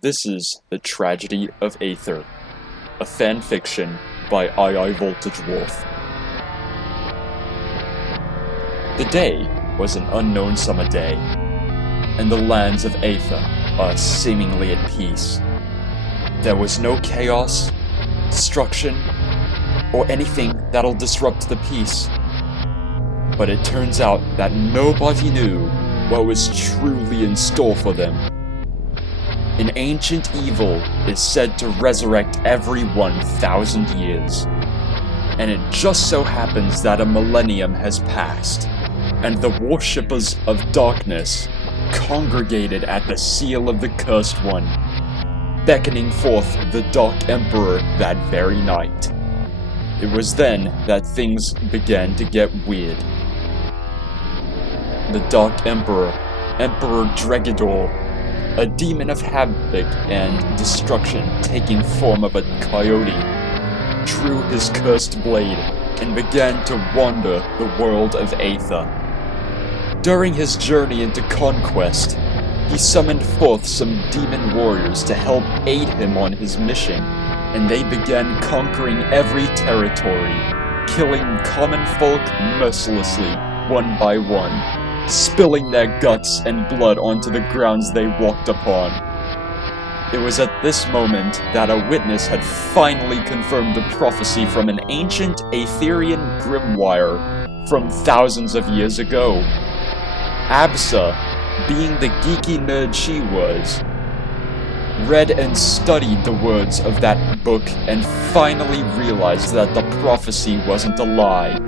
This is The Tragedy of Aether, a fanfiction by iiVoltageWolf. The day was an unknown summer day, and the lands of Aether are seemingly at peace. There was no chaos, destruction, or anything that'll disrupt the peace. But it turns out that nobody knew what was truly in store for them. An ancient evil is said to resurrect every 1,000 years. And it just so happens that a millennium has passed, and the worshippers of darkness congregated at the seal of the Cursed One, beckoning forth the Dark Emperor that very night. It was then that things began to get weird. The Dark Emperor, Emperor Dregador, a demon of havoc and destruction taking form of a coyote, drew his cursed blade and began to wander the world of Aether. During his journey into conquest, he summoned forth some demon warriors to help aid him on his mission, and they began conquering every territory, killing common folk mercilessly, one by one, spilling their guts and blood onto the grounds they walked upon. It was at this moment that a witness had finally confirmed the prophecy from an ancient Aetherian grimoire from thousands of years ago. Absa, being the geeky nerd she was, read and studied the words of that book and finally realized that the prophecy wasn't a lie.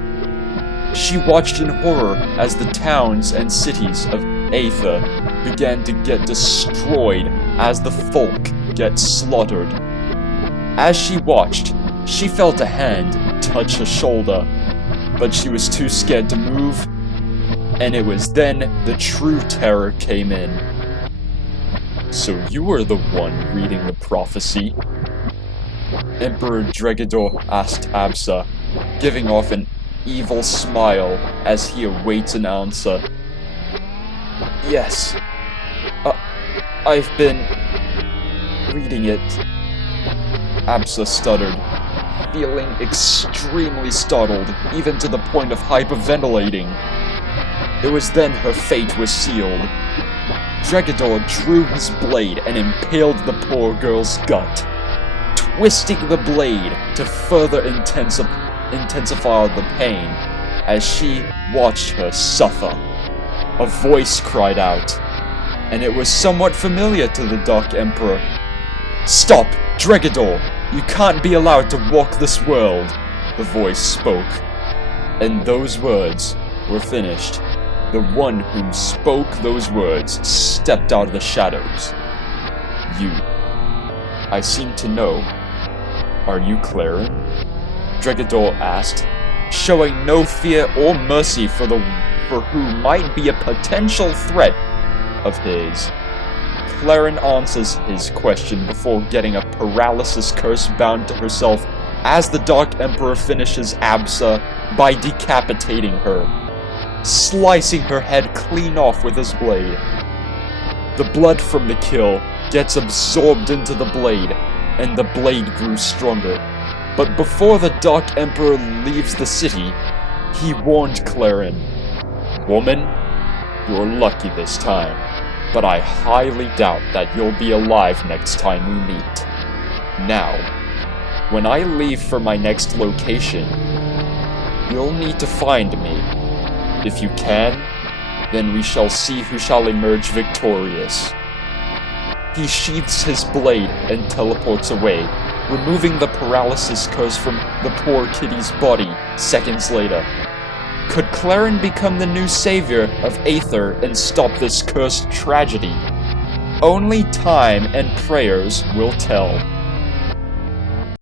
She watched in horror as the towns and cities of Aether began to get destroyed as the folk get slaughtered. As she watched, she felt a hand touch her shoulder, but she was too scared to move, and it was then the true terror came in. "So you were the one reading the prophecy?" Emperor Dregador asked Absa, giving off an evil smile as he awaits an answer. "Yes. I've been reading it," Absa stuttered, feeling extremely startled, even to the point of hyperventilating. It was then her fate was sealed. Dregador drew his blade and impaled the poor girl's gut, twisting the blade to further intensify the pain as she watched her suffer. A voice cried out, and it was somewhat familiar to the Dark Emperor. "Stop, Dregador! You can't be allowed to walk this world," the voice spoke. And those words were finished. The one whom spoke those words stepped out of the shadows. "You. I seem to know. Are you Claren?" Dregador asked, showing no fear or mercy for who might be a potential threat of his. Claren answers his question before getting a paralysis curse bound to herself as the Dark Emperor finishes Absa by decapitating her, slicing her head clean off with his blade. The blood from the kill gets absorbed into the blade, and the blade grew stronger. But before the Dark Emperor leaves the city, he warned Claren, "Woman, you're lucky this time, but I highly doubt that you'll be alive next time we meet. Now, when I leave for my next location, you'll need to find me. If you can, then we shall see who shall emerge victorious." He sheaths his blade and teleports away, removing the paralysis curse from the poor kitty's body seconds later. Could Claren become the new savior of Aether and stop this cursed tragedy? Only time and prayers will tell.